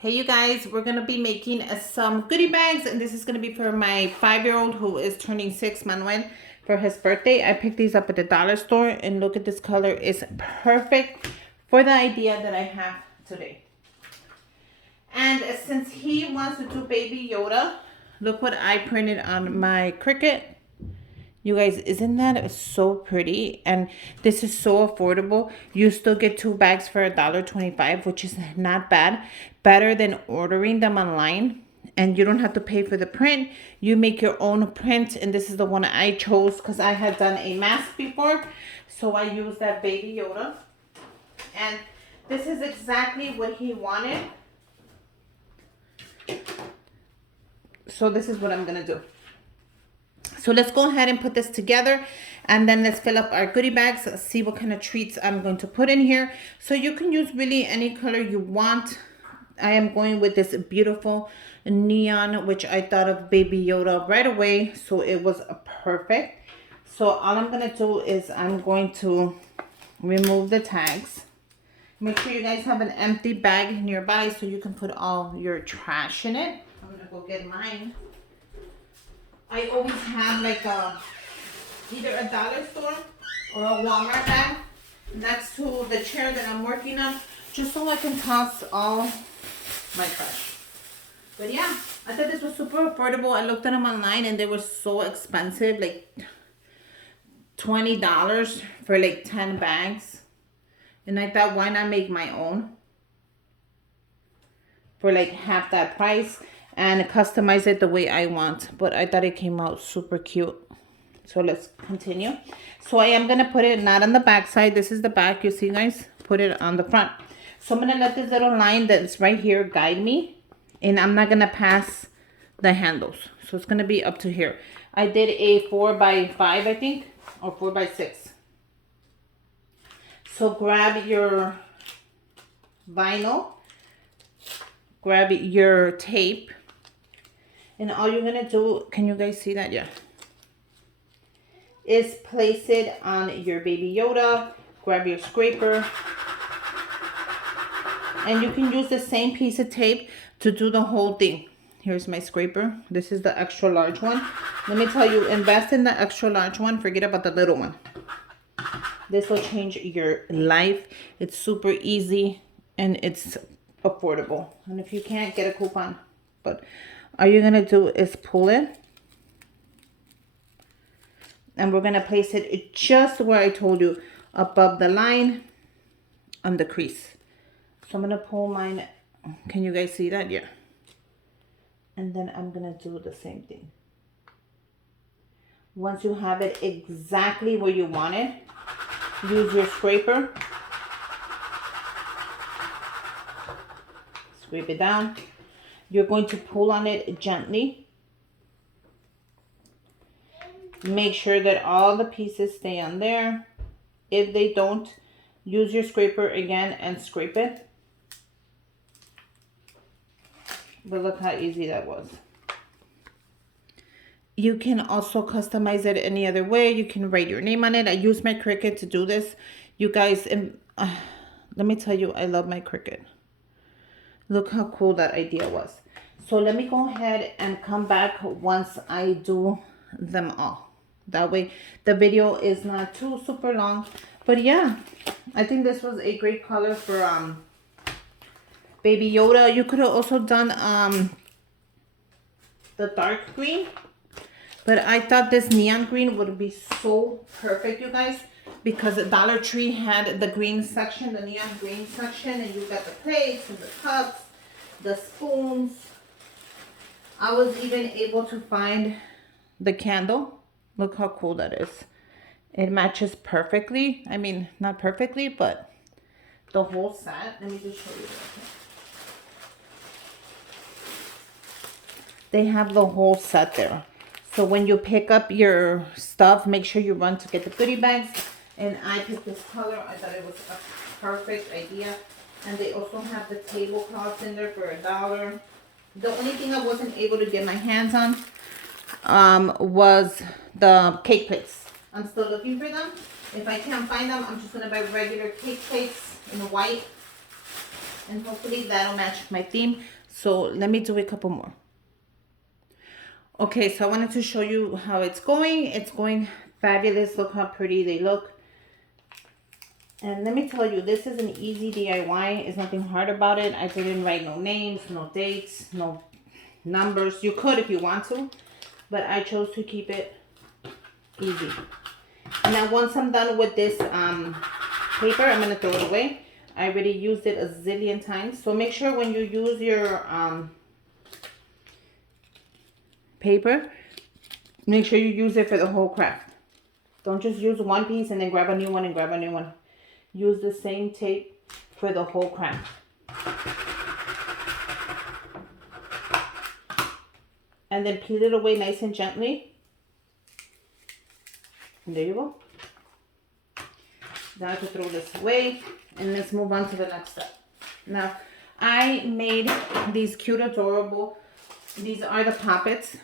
Hey you guys, we're gonna be making some goodie bags, and this is gonna be for my 5-year-old who is turning 6, Manuel, for his birthday. I picked these up at the dollar store, and look at this color. It's perfect for the idea that I have today. And since he wants to do Baby Yoda, look what I printed on my Cricut. You guys, isn't that so pretty? And this is so affordable. You still get 2 bags for $1.25, which is not bad. Better than ordering them online. And you don't have to pay for the print. You make your own print. And this is the one I chose because I had done a mask before. So I used that Baby Yoda. And this is exactly what he wanted. So this is what I'm going to do. So let's go ahead and put this together, and then let's fill up our goodie bags. Let's see what kind of treats I'm going to put in here. So you can use really any color you want. I am going with this beautiful neon, which I thought of Baby Yoda right away. So it was perfect. So all I'm going to do is I'm going to remove the tags. Make sure you guys have an empty bag nearby so you can put all your trash in it. I'm going to go get mine. I always have like either a dollar store or a Walmart bag next to the chair that I'm working on, just so I can toss all my trash. But yeah, I thought this was super affordable. I looked at them online and they were so expensive, like $20 for like 10 bags. And I thought, why not make my own for like half that price and customize it the way I want. But I thought it came out super cute. So let's continue. So I am going to put it not on the back side. This is the back, you see guys. Put it on the front. So I'm going to let this little line that's right here guide me. And I'm not going to pass the handles. So it's going to be up to here. I did a 4x5, I think, or 4x6. So grab your vinyl. Grab your tape. And all you're going to do, can you guys see that? Yeah. Is place it on your Baby Yoda. Grab your scraper. And you can use the same piece of tape to do the whole thing. Here's my scraper. This is the extra large one. Let me tell you, invest in the extra large one. Forget about the little one. This will change your life. It's super easy and it's affordable. And if you can't, get a coupon. But all you're going to do is pull it. And we're going to place it just where I told you, above the line on the crease. So I'm going to pull mine. Can you guys see that? Yeah. And then I'm going to do the same thing. Once you have it exactly where you want it, use your scraper. Scrape it down. You're going to pull on it gently. Make sure that all the pieces stay on there. If they don't, use your scraper again and scrape it. But look how easy that was. You can also customize it any other way. You can write your name on it. I use my Cricut to do this. You guys, let me tell you, I love my Cricut. Look how cool that idea was. So let me go ahead and come back once I do them all. That way the video is not too super long. But yeah, I think this was a great color for Baby Yoda. You could have also done the dark green. But I thought this neon green would be so perfect, you guys. Because Dollar Tree had the green section, the neon green section. And you got the plates and the cups, the spoons. I was even able to find the candle. Look how cool that is. It matches perfectly. I mean, not perfectly, but the whole set. Let me just show you that. They have the whole set there. So when you pick up your stuff, make sure you run to get the goodie bags. And I picked this color. I thought it was a perfect idea. And they also have the tablecloths in there for $1. The only thing I wasn't able to get my hands on was the cake plates. I'm still looking for them. If I can't find them, I'm just going to buy regular cake plates in white. And hopefully that'll match my theme. So let me do a couple more. Okay, so I wanted to show you how it's going. It's going fabulous. Look how pretty they look. And let me tell you, this is an easy DIY. There's nothing hard about it. I didn't write no names, no dates, no numbers. You could if you want to, but I chose to keep it easy. And now once I'm done with this paper, I'm going to throw it away. I already used it a zillion times. So make sure when you use your paper, make sure you use it for the whole craft. Don't just use one piece and then grab a new one and grab a new one. Use the same tape for the whole craft. And then peel it away nice and gently. And there you go. Now I can throw this away and let's move on to the next step. Now, I made these cute, adorable, these are the poppets.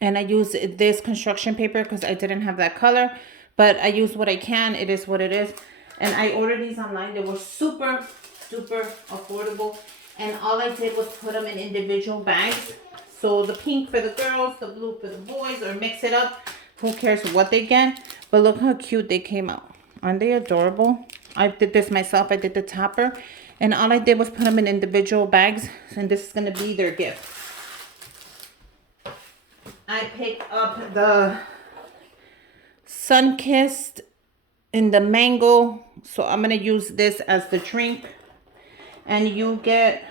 And I use this construction paper because I didn't have that color. But I use what I can. It is what it is. And I ordered these online. They were super, super affordable. And all I did was put them in individual bags. So the pink for the girls, the blue for the boys, or mix it up. Who cares what they get? But look how cute they came out. Aren't they adorable? I did this myself. I did the topper. And all I did was put them in individual bags. And this is going to be their gift. I picked up the Sun-Kissed in the mango. So I'm going to use this as the drink. And you get,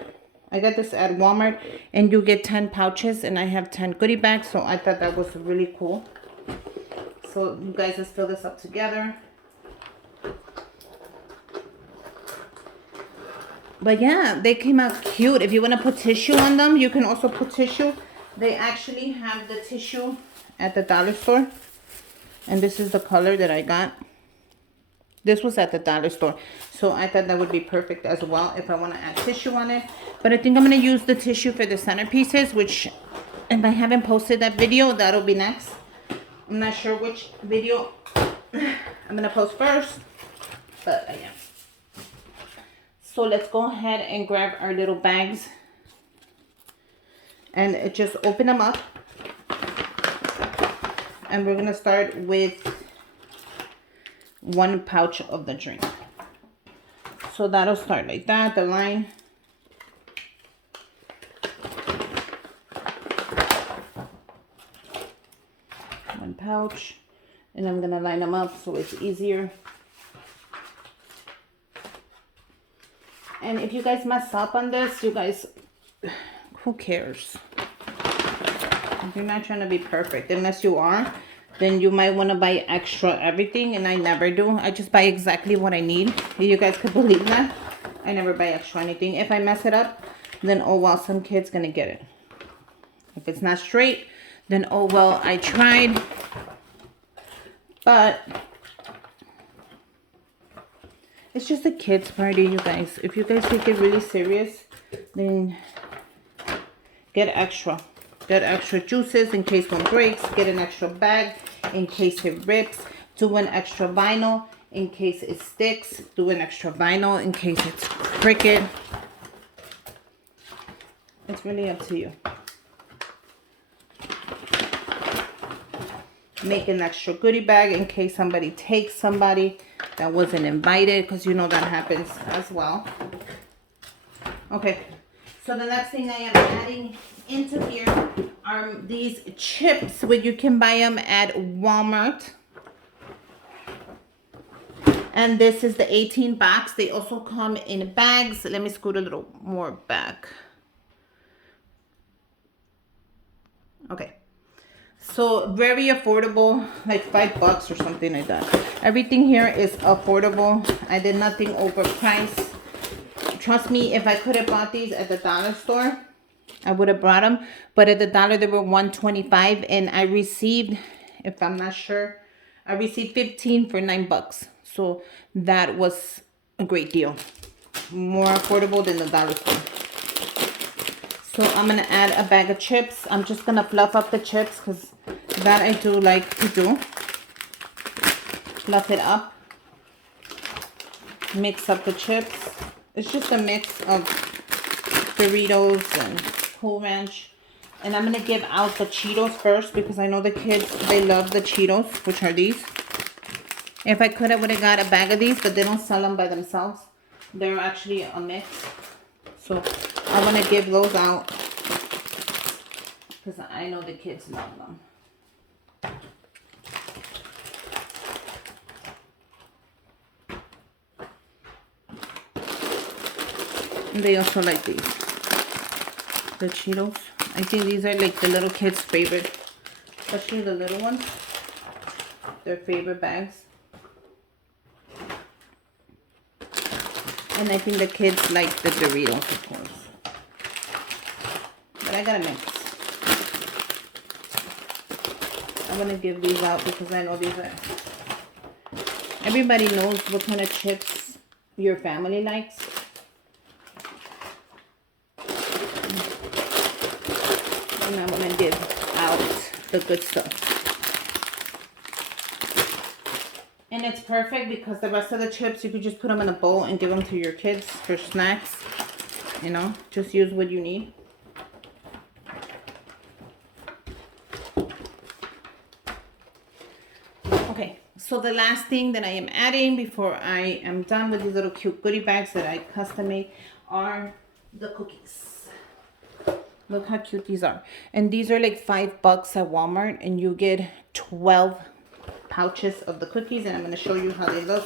I got this at Walmart. And you get 10 pouches. And I have 10 goodie bags. So I thought that was really cool. So you guys, let's fill this up together. But yeah, they came out cute. If you want to put tissue on them, you can also put tissue. They actually have the tissue at the dollar store. And this is the color that I got. This was at the dollar store. So I thought that would be perfect as well if I want to add tissue on it. But I think I'm going to use the tissue for the centerpieces, which if I haven't posted that video, that'll be next. I'm not sure which video I'm going to post first, but I am. So let's go ahead and grab our little bags and just open them up. And we're going to start with one pouch of the drink. So that'll start like that, the line. One pouch. And I'm going to line them up so it's easier. And if you guys mess up on this, you guys, who cares? You're not trying to be perfect. Unless you are, then you might want to buy extra everything. And I never do. I just buy exactly what I need. You guys could believe that. I never buy extra anything. If I mess it up, then oh well, some kid's going to get it. If it's not straight, then oh well, I tried. But it's just a kid's party, you guys. If you guys take it really serious, then get extra. Get extra juices in case one breaks. Get an extra bag in case it rips. Do an extra vinyl in case it sticks. Do an extra vinyl in case it's crooked. It's really up to you. Make an extra goodie bag in case somebody takes somebody that wasn't invited, because you know that happens as well. Okay, so the next thing I am adding into here are these chips, where you can buy them at Walmart. And this is the 18 box. They also come in bags. Let me scoot a little more back. Okay. So very affordable, like $5 or something like that. Everything here is affordable. I did nothing overpriced. Trust me, if I could have bought these at the dollar store, I would have brought them. But at the dollar, they were $1.25, and I received, if I'm not sure, I received 15 for $9. So that was a great deal. More affordable than the dollar store. So I'm going to add a bag of chips. I'm just going to fluff up the chips because that I do like to do. Fluff it up. Mix up the chips. It's just a mix of Doritos and Cool Ranch. And I'm going to give out the Cheetos first because I know the kids, they love the Cheetos, which are these. If I could, I would have got a bag of these, but they don't sell them by themselves. They're actually a mix. So I want to give those out because I know the kids love them. And they also like these, the Cheetos. I think these are like the little kids' favorite, especially the little ones. Their favorite bags. And I think the kids like the Doritos, of course. But I gotta mix. I'm gonna give these out because I know these are... Everybody knows what kind of chips your family likes. And I'm gonna give out the good stuff. And it's perfect because the rest of the chips, you could just put them in a bowl and give them to your kids for snacks. You know, just use what you need. Okay, so the last thing that I am adding before I am done with these little cute goodie bags that I custom made are the cookies. Look how cute these are. And these are like $5 at Walmart, and you get 12 pouches of the cookies, and I'm going to show you how they look.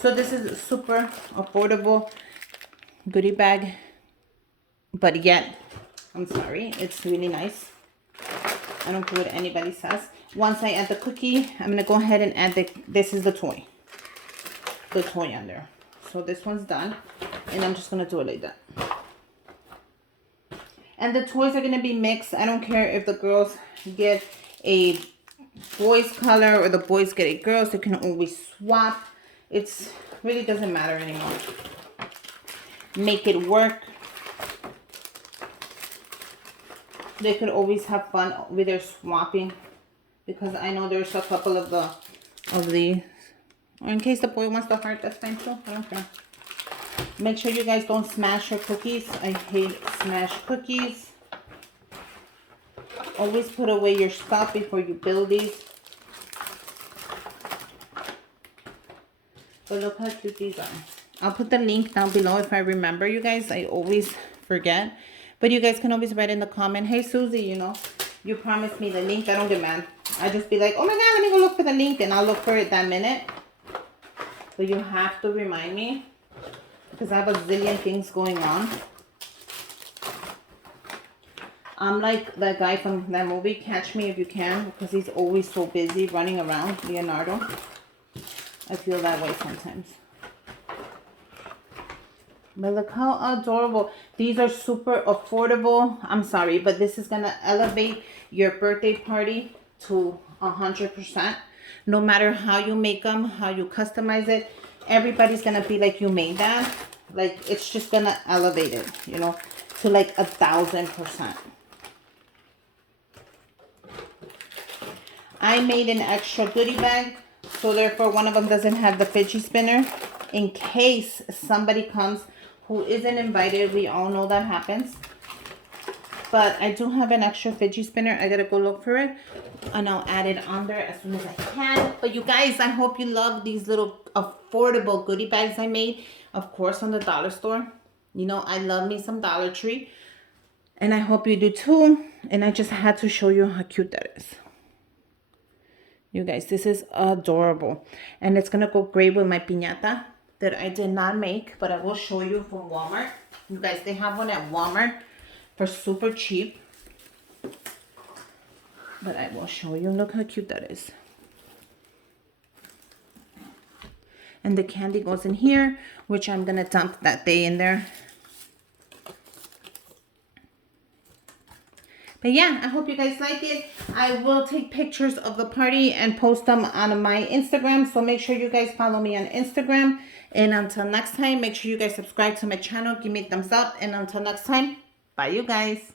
So this is a super affordable goodie bag, but yet, I'm sorry, it's really nice. I don't care what anybody says. Once I add the cookie, I'm going to go ahead and add this is the toy on there. So this one's done, and I'm just going to do it like that. And the toys are going to be mixed. I don't care if the girls get a boys color or the boys get a girls. They can always swap. It's really doesn't matter anymore. Make it work. They could always have fun with their swapping, because I know there's a couple of these. Or in case the boy wants the heart, that's fine too. I don't care. Make sure you guys don't smash your cookies. I hate smashed cookies. Always put away your stuff before you build these. But look how cute these are. I'll put the link down below if I remember, you guys. I always forget. But you guys can always write in the comment, hey Susie, you know, you promised me the link. I don't get mad. I just be like, oh my God, let me go look for the link, and I'll look for it that minute. But you have to remind me, because I have a zillion things going on. I'm like that guy from that movie, Catch Me If You Can, because he's always so busy running around, Leonardo. I feel that way sometimes. But look how adorable. These are super affordable. I'm sorry, but this is going to elevate your birthday party to 100%. No matter how you make them, how you customize it, everybody's going to be like, you made that. Like, it's just going to elevate it, you know, to like 1,000%. I made an extra goodie bag, so therefore one of them doesn't have the fidget spinner. In case somebody comes who isn't invited, we all know that happens. But I do have an extra fidget spinner. I gotta go look for it, and I'll add it on there as soon as I can. But you guys, I hope you love these little affordable goodie bags I made. Of course, on the dollar store. You know, I love me some Dollar Tree. And I hope you do too. And I just had to show you how cute that is. You guys, this is adorable. And it's gonna go great with my piñata that I did not make, but I will show you from Walmart. You guys, they have one at Walmart for super cheap. But I will show you. Look how cute that is. And the candy goes in here, which I'm gonna dump that day in there. But yeah, I hope you guys like it. I will take pictures of the party and post them on my Instagram. So make sure you guys follow me on Instagram. And until next time, make sure you guys subscribe to my channel. Give me a thumbs up. And until next time, bye you guys.